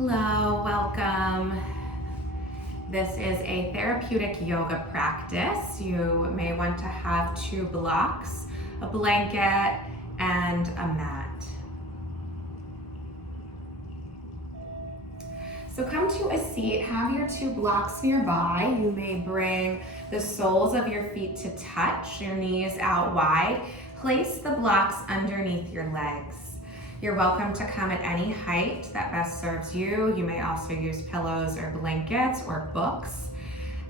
Hello, welcome. This is a therapeutic yoga practice. You may want to have 2 blocks, a blanket, and a mat. So come to a seat, have your 2 blocks nearby. You may bring the soles of your feet to touch, your knees out wide. Place the blocks underneath your legs. You're welcome to come at any height that best serves you. You may also use pillows or blankets or books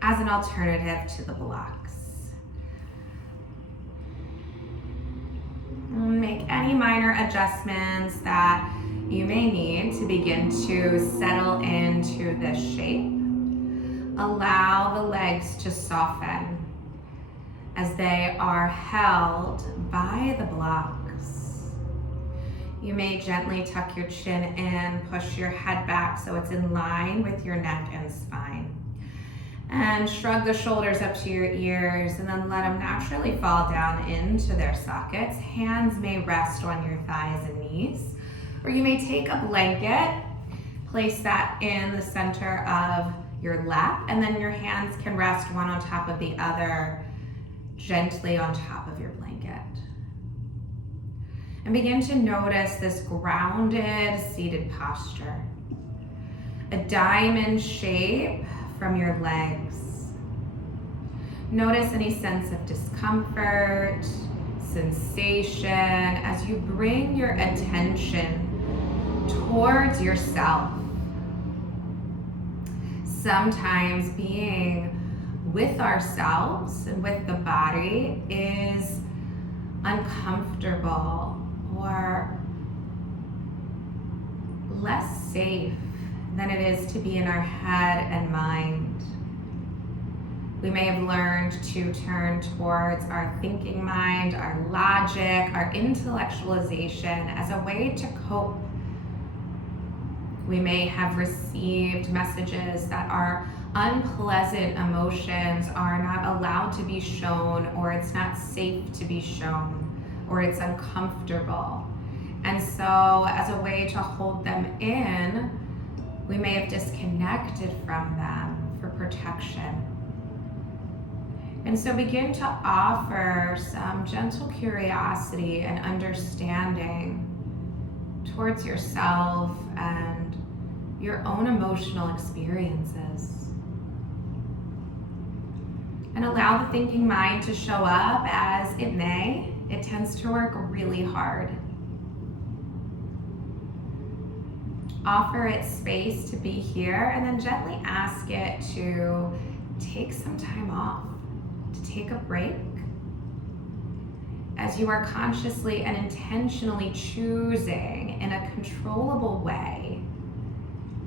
as an alternative to the blocks. Make any minor adjustments that you may need to begin to settle into this shape. Allow the legs to soften as they are held by the blocks. You may gently tuck your chin in, push your head back so it's in line with your neck and spine. And shrug the shoulders up to your ears and then let them naturally fall down into their sockets. Hands may rest on your thighs and knees, or you may take a blanket, place that in the center of your lap, and then your hands can rest one on top of the other, gently on top of your blanket. And begin to notice this grounded seated posture. A diamond shape from your legs. Notice any sense of discomfort, sensation, as you bring your attention towards yourself. Sometimes being with ourselves and with the body is uncomfortable or less safe than it is to be in our head and mind. We may have learned to turn towards our thinking mind, our logic, our intellectualization as a way to cope. We may have received messages that our unpleasant emotions are not allowed to be shown, or it's not safe to be shown, or it's uncomfortable. And so as a way to hold them in, we may have disconnected from them for protection. And so begin to offer some gentle curiosity and understanding towards yourself and your own emotional experiences. And allow the thinking mind to show up as it may. It tends to work really hard. Offer it space to be here and then gently ask it to take some time off, to take a break. As you are consciously and intentionally choosing in a controllable way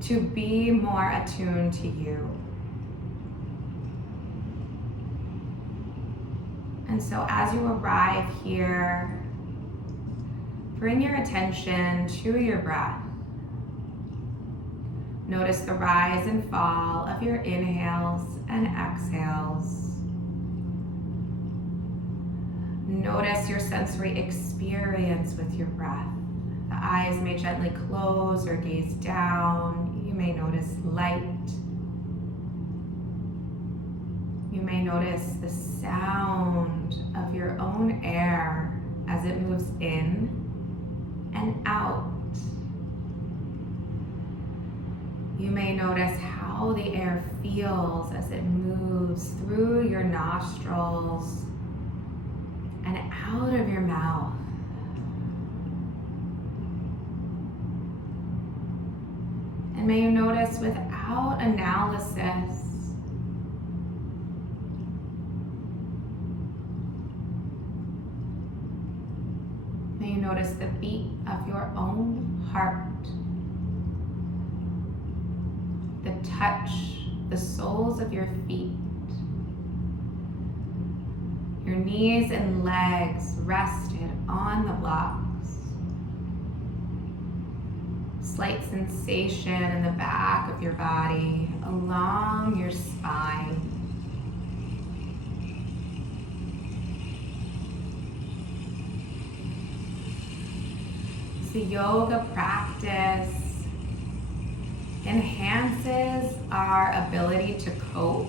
to be more attuned to you. And so as you arrive here, bring your attention to your breath. Notice the rise and fall of your inhales and exhales. Notice your sensory experience with your breath. The eyes may gently close or gaze down. You may notice light. You may notice the sound of your own air as it moves in and out. You may notice how the air feels as it moves through your nostrils and out of your mouth. And may you notice without analysis, may you notice the beat of your own heart, the touch, the soles of your feet, your knees and legs rested on the blocks. Slight sensation in the back of your body, along your spine. It's a yoga practice enhances our ability to cope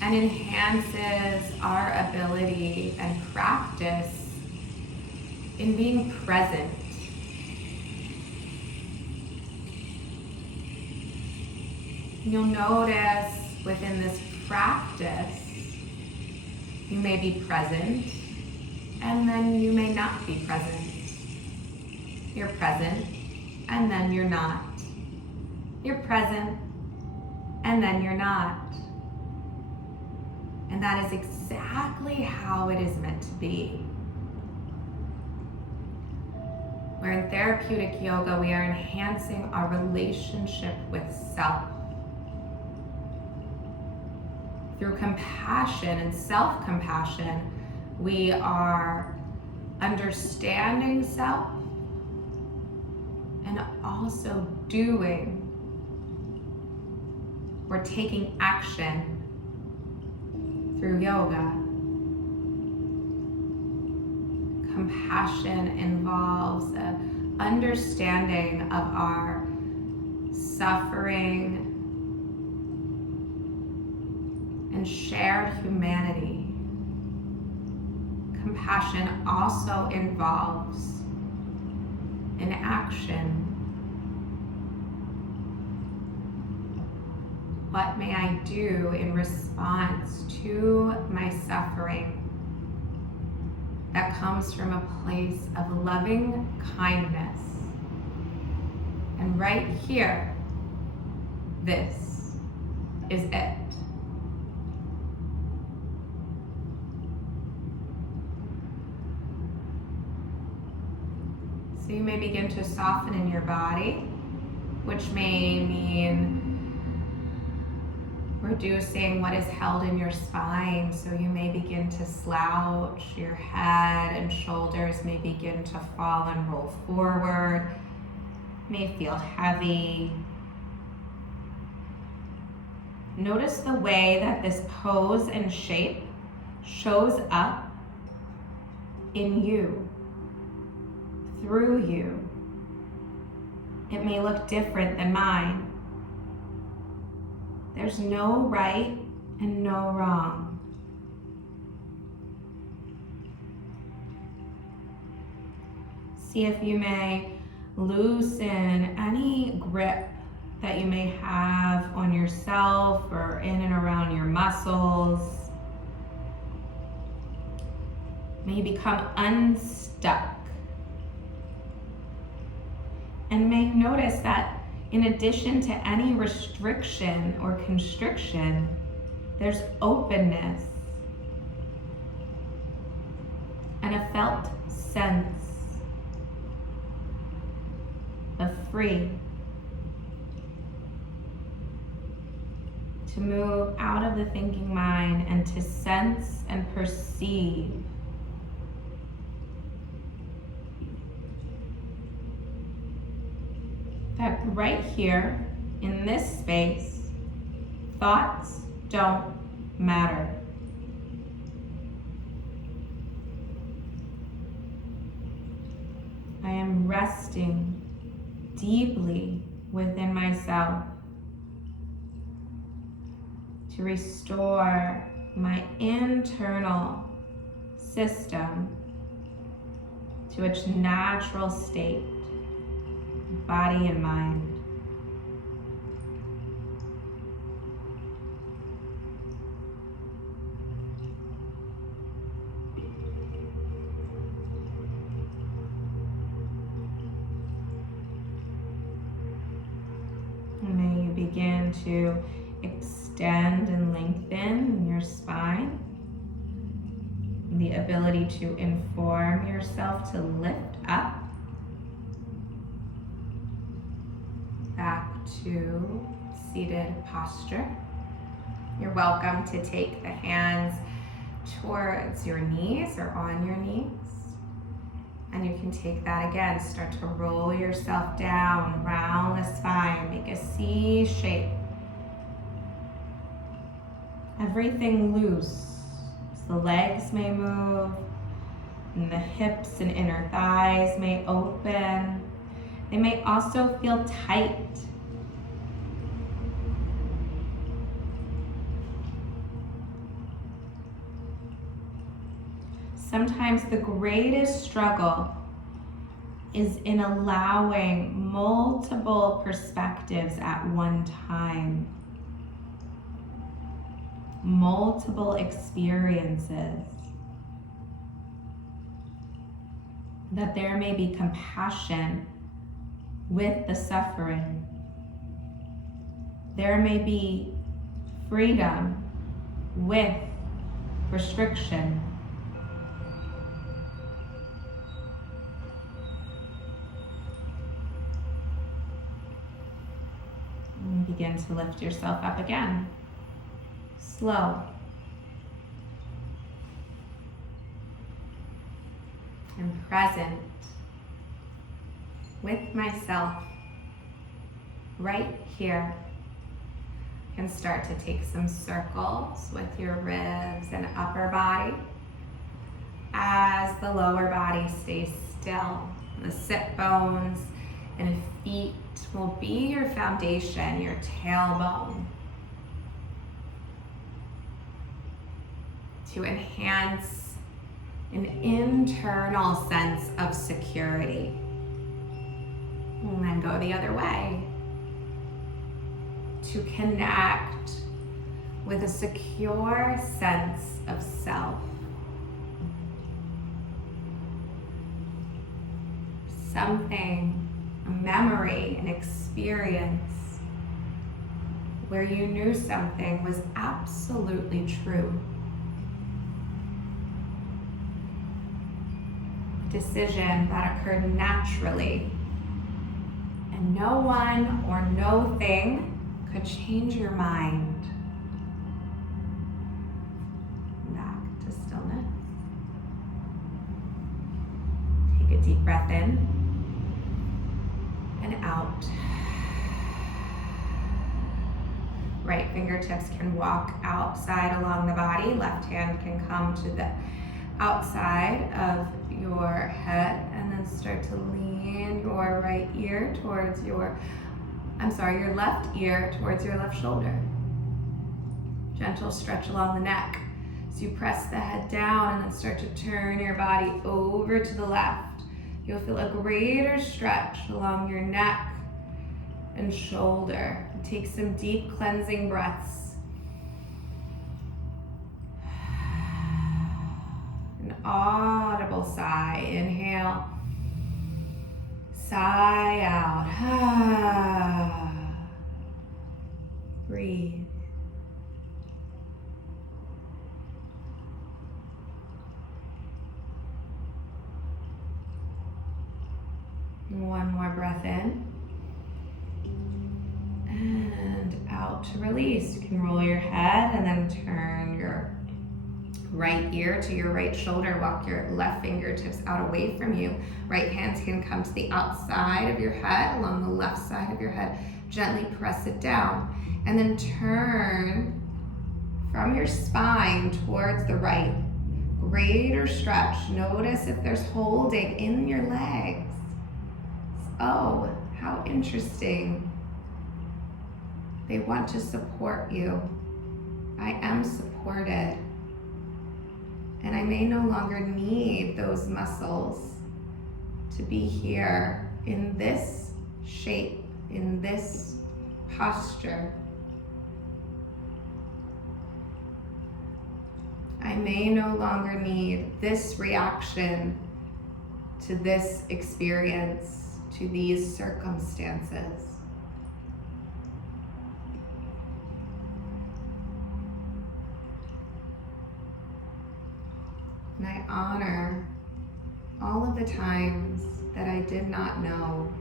and enhances our ability and practice in being present. You'll notice within this practice, you may be present and then you may not be present. You're present and then you're not. You're present and then you're not. And that is exactly how it is meant to be. Where in therapeutic yoga, we are enhancing our relationship with self. Through compassion and self-compassion, we are understanding self and also doing or taking action through yoga. Compassion involves an understanding of our suffering and shared humanity. Compassion also involves an action. What may I do in response to my suffering that comes from a place of loving kindness? And right here, this is it. So you may begin to soften in your body, which may mean reducing what is held in your spine. So you may begin to slouch, your head and shoulders may begin to fall and roll forward, may feel heavy. Notice the way that this pose and shape shows up in you, through you. It may look different than mine. There's no right and no wrong. See if you may loosen any grip that you may have on yourself or in and around your muscles. May you become unstuck. And may notice that in addition to any restriction or constriction, there's openness and a felt sense of free to move out of the thinking mind and to sense and perceive. That right here in this space, thoughts don't matter. I am resting deeply within myself to restore my internal system to its natural state, body and mind. And may you begin to extend and lengthen your spine. The ability to inform yourself to lift up back to seated posture. You're welcome to take the hands towards your knees or on your knees. And you can take that again. Start to roll yourself down, round the spine, make a C shape. Everything loose. So the legs may move, and the hips and inner thighs may open. They may also feel tight. Sometimes the greatest struggle is in allowing multiple perspectives at one time, multiple experiences, that there may be compassion with the suffering. There may be freedom with restriction. And begin to lift yourself up again. Slow. And present with myself right here. You can start to take some circles with your ribs and upper body as the lower body stays still. The sit bones and feet will be your foundation, your tailbone, to enhance an internal sense of security. And then go the other way to connect with a secure sense of self. Something, a memory, an experience where you knew something was absolutely true. A decision that occurred naturally, and no one or no thing could change your mind. Back to stillness. Take a deep breath in and out. Right fingertips can walk outside along the body. Left hand can come to the outside of your head and then start to lean your right ear towards your left ear towards your left shoulder. Gentle stretch along the neck. So you press the head down and then start to turn your body over to the left. You'll feel a greater stretch along your neck and shoulder. Take some deep cleansing breaths. An audible sigh. Inhale. Sigh out. Breathe. One more breath in. And out to release. You can roll your head and then turn your right ear to your right shoulder. Walk your left fingertips out away from you. Right hands can come to the outside of your head, along the left side of your head. Gently press it down. And then turn from your spine towards the right. Greater stretch. Notice if there's holding in your legs. Oh, how interesting. They want to support you. I am supported. And I may no longer need those muscles to be here in this shape, in this posture. I may no longer need this reaction to this experience, to these circumstances. And I honor all of the times that I did not know,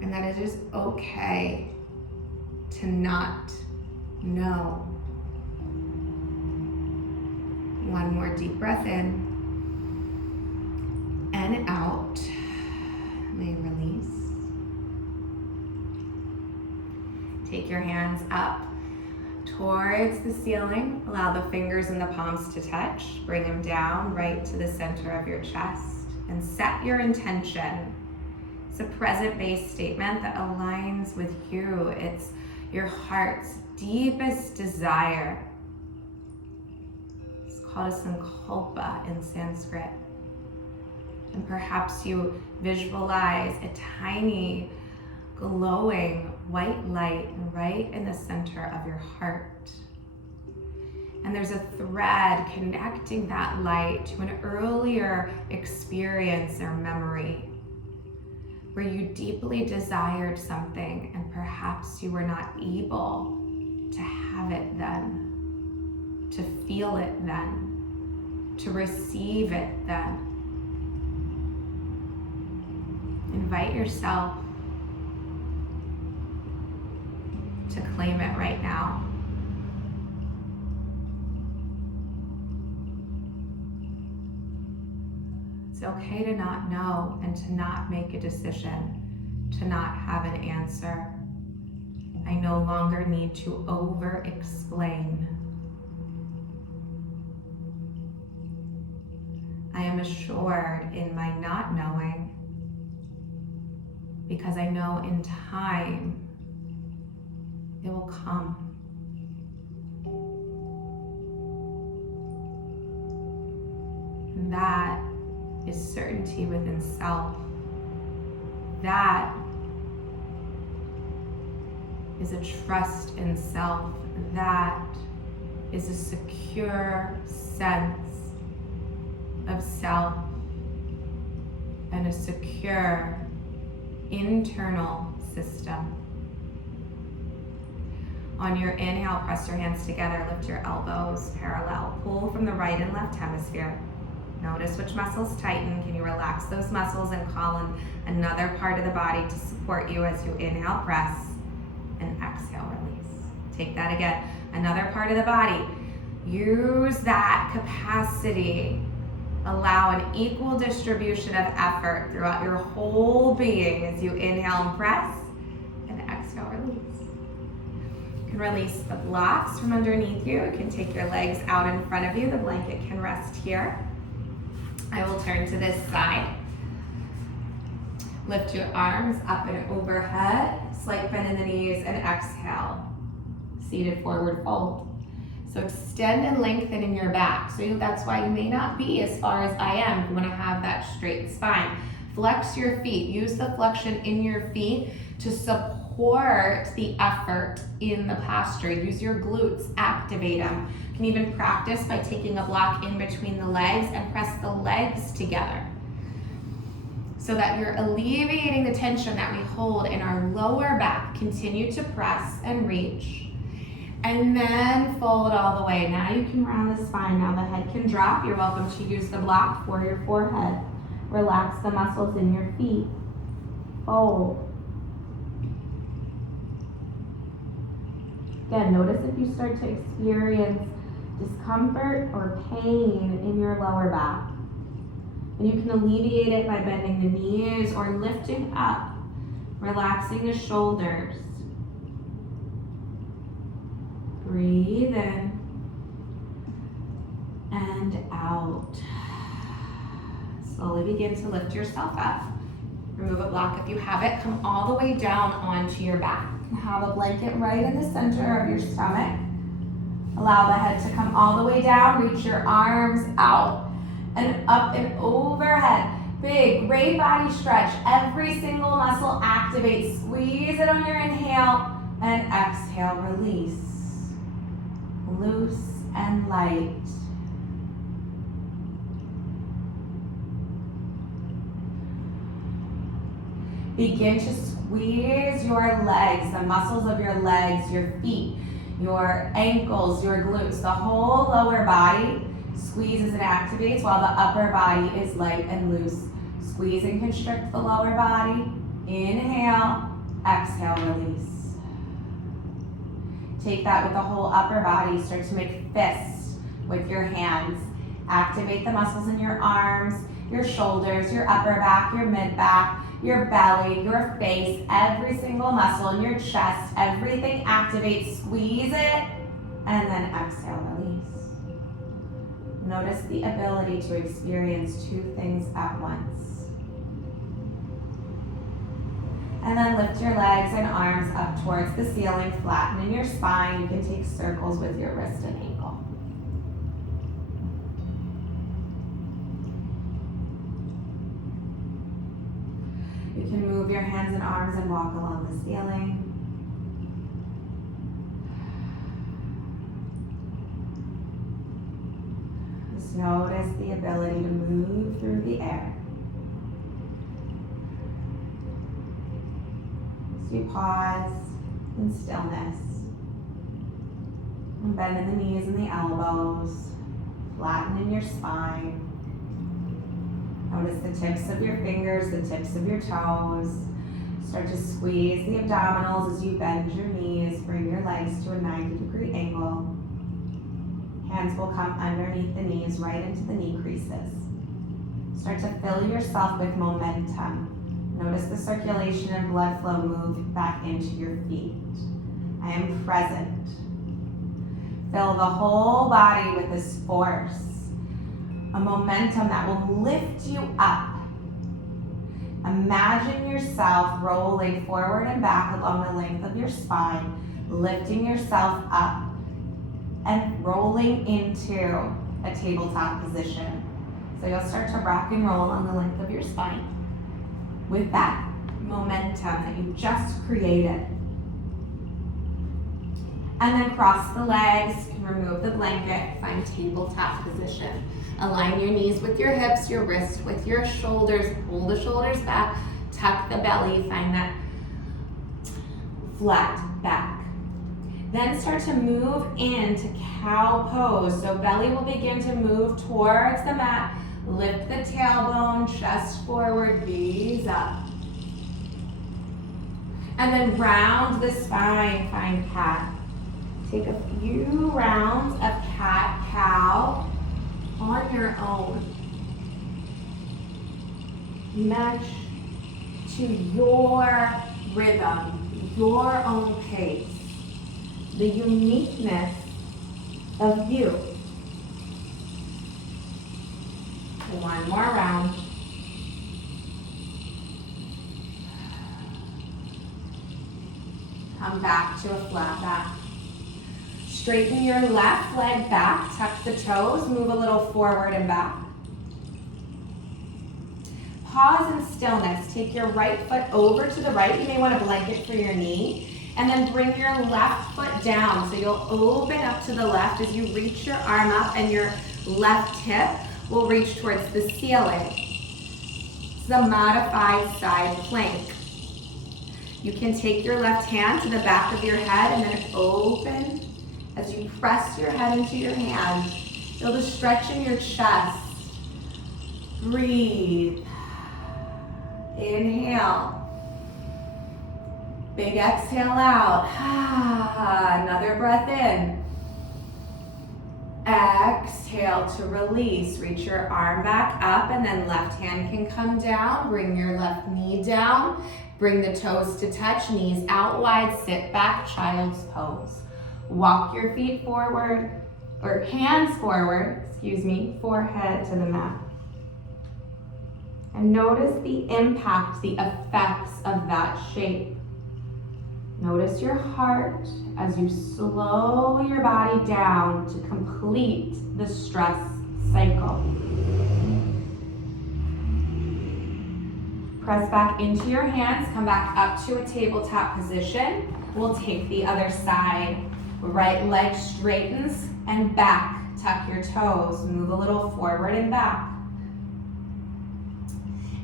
and that it is okay to not know. One more deep breath in and out. May release. Take your hands up towards the ceiling. Allow the fingers and the palms to touch. Bring them down right to the center of your chest and set your intention. It's a present-based statement that aligns with you. It's your heart's deepest desire. It's called a sankalpa in Sanskrit. And perhaps you visualize a tiny, glowing white light right in the center of your heart. And there's a thread connecting that light to an earlier experience or memory where you deeply desired something and perhaps you were not able to have it then, to feel it then, to receive it then. Invite yourself to claim it right now. It's okay to not know and to not make a decision, to not have an answer. I no longer need to over-explain. I am assured in my not knowing because I know in time it will come. And that is certainty within self. That is a trust in self. That is a secure sense of self and a secure internal system. On your inhale, press your hands together, lift your elbows parallel, pull from the right and left hemisphere. Notice which muscles tighten. Can you relax those muscles and call in another part of the body to support you as you inhale, press, and exhale, release. Take that again. Another part of the body. Use that capacity. Allow an equal distribution of effort throughout your whole being as you inhale and press, and exhale, release. You can release the blocks from underneath you. You can take your legs out in front of you. The blanket can rest here. I will turn to this side. Lift your arms up and overhead. Slight bend in the knees and exhale. Seated forward fold. So extend and lengthen in your back. So that's why you may not be as far as I am if you want to have that straight spine. Flex your feet. Use the flexion in your feet to support the effort in the posture. Use your glutes, activate them. You can even practice by taking a block in between the legs and press the legs together so that you're alleviating the tension that we hold in our lower back. Continue to press and reach. And then fold all the way. Now you can round the spine. Now the head can drop. You're welcome to use the block for your forehead. Relax the muscles in your feet. Fold. Again, notice if you start to experience discomfort or pain in your lower back. And you can alleviate it by bending the knees or lifting up, relaxing the shoulders. Breathe in and out. Slowly begin to lift yourself up. Remove a block if you have it. Come all the way down onto your back. Have a blanket right in the center of your stomach. Allow the head to come all the way down. Reach your arms out and up and overhead. Big, great body stretch. Every single muscle activates. Squeeze it on your inhale and exhale, release. Loose and light. Begin to squeeze your legs, the muscles of your legs, your feet, your ankles, your glutes, the whole lower body squeezes and activates while the upper body is light and loose. Squeeze and constrict the lower body. Inhale, exhale, release. Take that with the whole upper body. Start to make fists with your hands. Activate the muscles in your arms, your shoulders, your upper back, your mid back, your belly, your face, every single muscle in your chest. Everything activates. Squeeze it and then exhale, release. Notice the ability to experience two things at once. And then lift your legs and arms up towards the ceiling, flatten in your spine. You can take circles with your wrist and ankle. You can move your hands and arms and walk along the ceiling. Just notice the ability to move through the air. As you pause in stillness. And bend in the knees and the elbows. Flatten in your spine. Notice the tips of your fingers, the tips of your toes. Start to squeeze the abdominals as you bend your knees. Bring your legs to a 90-degree angle. Hands will come underneath the knees, right into the knee creases. Start to fill yourself with momentum. Notice the circulation and blood flow move back into your feet. I am present. Fill the whole body with this force, a momentum that will lift you up. Imagine yourself rolling forward and back along the length of your spine, lifting yourself up and rolling into a tabletop position. So you'll start to rock and roll on the length of your spine with that momentum that you just created. And then cross the legs, remove the blanket, find tabletop position. Align your knees with your hips, your wrists with your shoulders, pull the shoulders back, tuck the belly, find that flat back. Then start to move into cow pose. So belly will begin to move towards the mat. Lift the tailbone, chest forward, gaze up. And then round the spine, find cat. Take a few rounds of cat, cow on your own. Match to your rhythm, your own pace, the uniqueness of you. One more round. Come back to a flat back. Straighten your left leg back, tuck the toes, move a little forward and back. Pause in stillness. Take your right foot over to the right. You may want a blanket for your knee. And then bring your left foot down. So you'll open up to the left as you reach your arm up and your left hip will reach towards the ceiling. It's a modified side plank. You can take your left hand to the back of your head and then open as you press your head into your hand. Feel the stretch in your chest. Breathe. Inhale. Big exhale out. Another breath in. Exhale to release. Reach your arm back up and then left hand can come down. Bring your left knee down. Bring the toes to touch, knees out wide. Sit back, child's pose. Walk your feet forward, or hands forward, forehead to the mat. And notice the impact, the effects of that shape. Notice your heart as you slow your body down to complete the stress cycle. Press back into your hands, come back up to a tabletop position. We'll take the other side. Right leg straightens and back. Tuck your toes, move a little forward and back.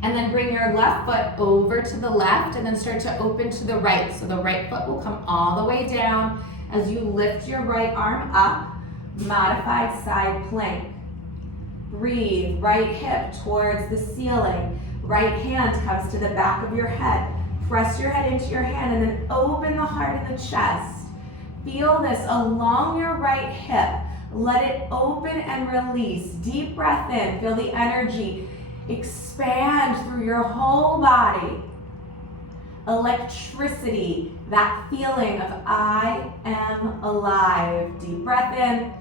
And then bring your left foot over to the left and then start to open to the right. So the right foot will come all the way down as you lift your right arm up, modified side plank. Breathe, right hip towards the ceiling. Right hand comes to the back of your head. Press your head into your hand and then open the heart and the chest. Feel this along your right hip. Let it open and release. Deep breath in. Feel the energy expand through your whole body. Electricity, that feeling of I am alive. Deep breath in.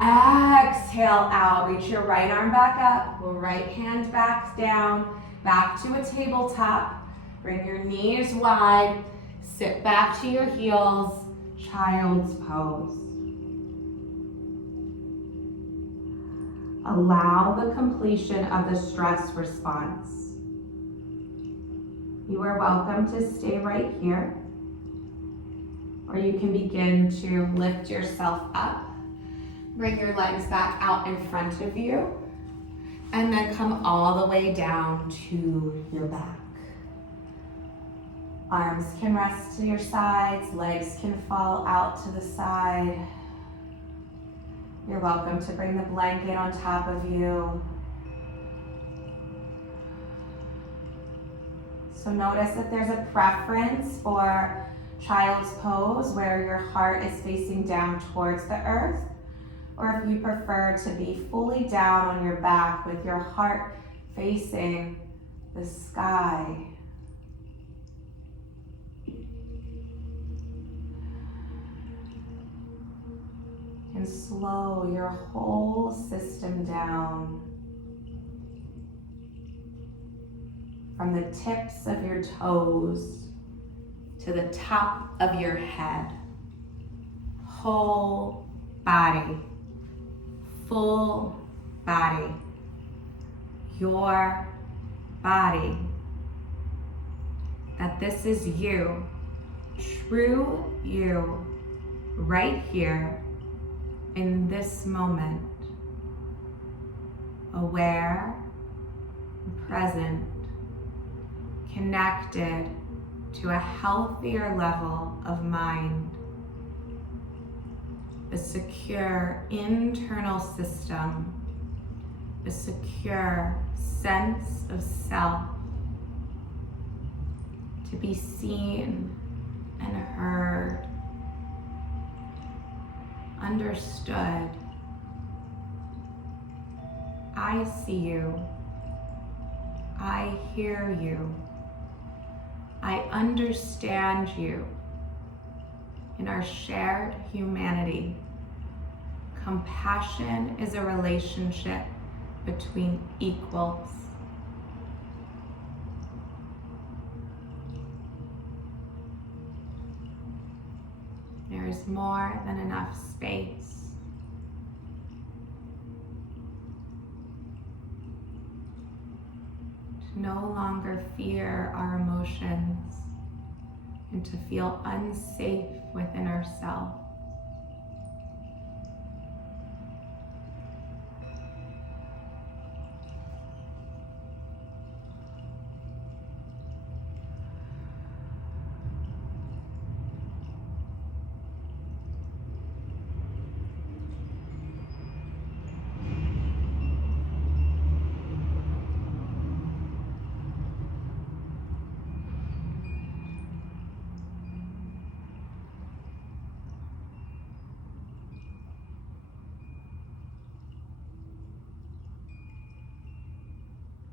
Exhale out. Reach your right arm back up. Right hand back down. Back to a tabletop. Bring your knees wide, sit back to your heels, child's pose. Allow the completion of the stress response. You are welcome to stay right here, or you can begin to lift yourself up. Bring your legs back out in front of you, and then come all the way down to your back. Arms can rest to your sides, legs can fall out to the side. You're welcome to bring the blanket on top of you. So notice if there's a preference for child's pose where your heart is facing down towards the earth, or if you prefer to be fully down on your back with your heart facing the sky. And slow your whole system down. From the tips of your toes to the top of your head. Whole body, full body, your body. That this is you, true you, right here in this moment. Aware, present, connected to a healthier level of mind, a secure internal system, a secure sense of self, to be seen and heard, understood. I see you. I hear you. I understand you. In our shared humanity, compassion is a relationship between equals. There is more than enough space. To no longer fear our emotions and to feel unsafe within ourselves.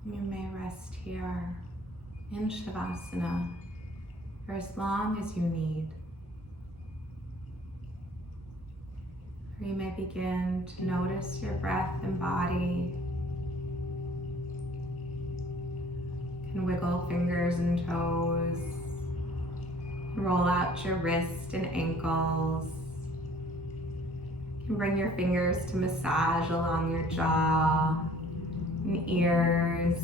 You may rest here in Shavasana for as long as you need. Or you may begin to notice your breath and body. You can wiggle fingers and toes. Roll out your wrists and ankles. You can bring your fingers to massage along your jaw and ears,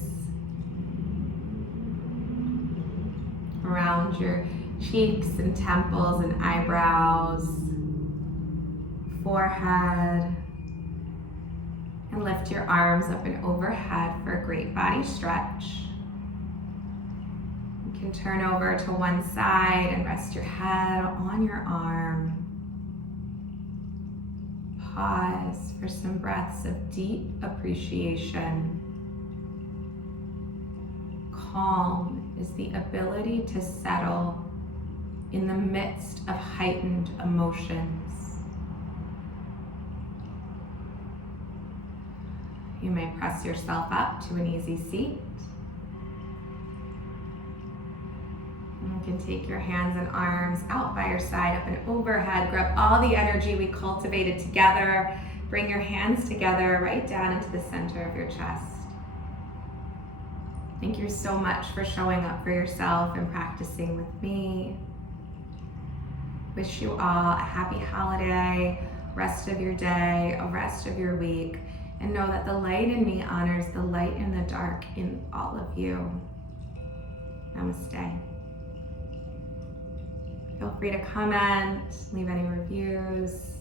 around your cheeks and temples and eyebrows, forehead, and lift your arms up and overhead for a great body stretch. You can turn over to one side and rest your head on your arm. Pause for some breaths of deep appreciation. Calm is the ability to settle in the midst of heightened emotions. You may press yourself up to an easy seat. You can take your hands and arms out by your side, up and overhead. Grab all the energy we cultivated together. Bring your hands together right down into the center of your chest. Thank you so much for showing up for yourself and practicing with me. Wish you all a happy holiday, rest of your day, a rest of your week, and know that the light in me honors the light in the dark in all of you. Namaste. Feel free to comment, leave any reviews.